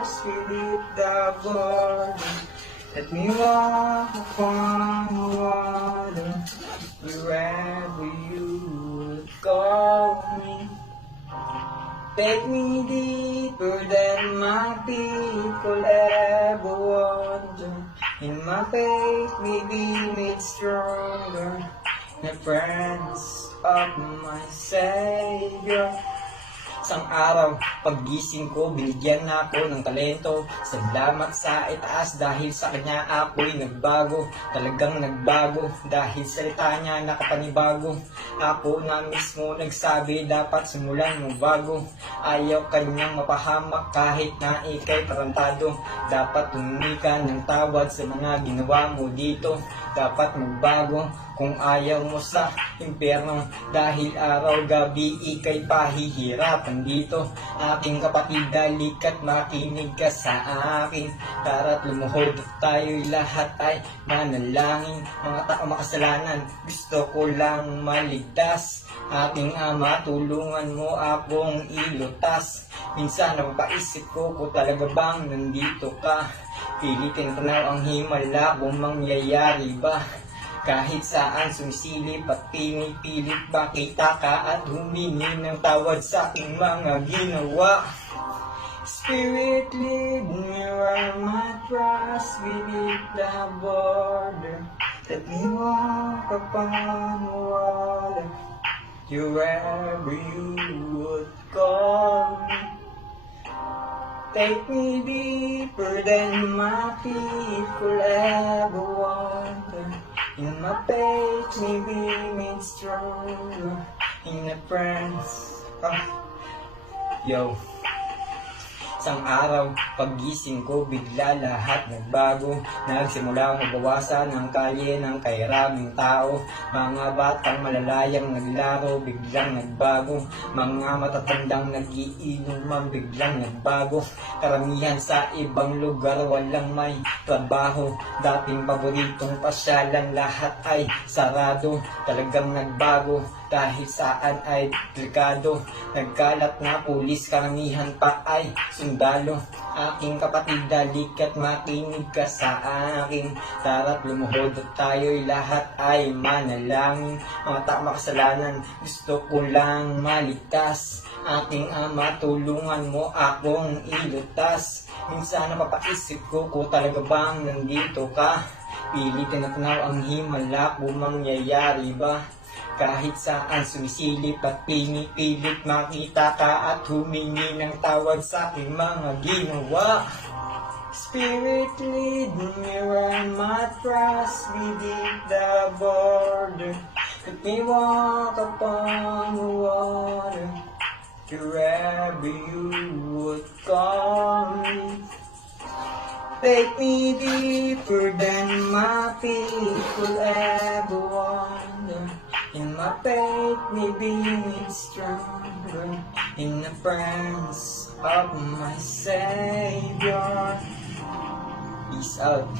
trust beneath the border. Let me walk upon the water, wherever you would call me. Take me deeper than my feet could ever wander. In my faith may be made stronger, in the presence of my Savior. Isang araw, paggising ko, binigyan na ako ng talento. Salamat sa itaas dahil sa kanya ako'y nagbago. Talagang nagbago dahil salita niya nakapanibago. Ako na mismo nagsabi dapat simulan mo bago. Ayaw kanyang mapahamak kahit na ikay tarantado. Dapat humingi ka ng tawad sa mga ginawa mo dito. Dapat magbago kung ayaw mo sa impyerno, dahil araw-gabi ikay pahihirapan dito. Aking kapatid, dalikat makinig ka sa akin. Tara't lumuhod tayo'y lahat ay manalangin. Mga tao makasalanan, gusto ko lang maligtas. Aking Ama, tulungan mo akong ilutas. Minsan napapaisip ko kung talaga bang nandito ka. Pilitin tanaw ang himala kung mangyayari ba. Kahit saan sumisilip at pinipilit makita ka at humingi ng tawad sa aking mga ginawa. Spirit, lead me where my trust beneath the border. Let me walk upon the water, wherever you would call me. Take me deeper than my feet could ever wander. In my faith may be made stronger, in the presence of Yo. Isang araw, paggising ko, bigla lahat nagbago. Nagsimula mabawasan ang kalye ng kairaming tao. Mga batang malalayang naglaro, biglang nagbago. Mga matatandang nagiinuman, biglang nagbago. Karamihan sa ibang lugar, walang may trabaho. Dating paboritong pasyalan, lahat ay sarado. Talagang nagbago, dahil saan ay delikado. Nagkalat na pulis, karamihan pa ay sundalo. Aking kapatid, dalikat makinig ka sa akin. Tara't lumuhod at tayo'y lahat ay manalangin. Mga tao makasalanan, gusto ko lang maligtas. Aking Ama, tulungan mo akong ilutas. Minsan napapaisip ko kung talaga bang nandito ka. Pilitin at tanaw ang himala kung mangyayari ba. Kahit saan sumisilip at pinipilit makita ka at humingi ng tawad sa aking mga ginawa. Spirit, lead me where my trust beneath the border. Let me walk upon the water, wherever you would call me. Take me deeper than my feet could ever wander. In my faith may be made stronger, in the presence of my Savior. Peace out.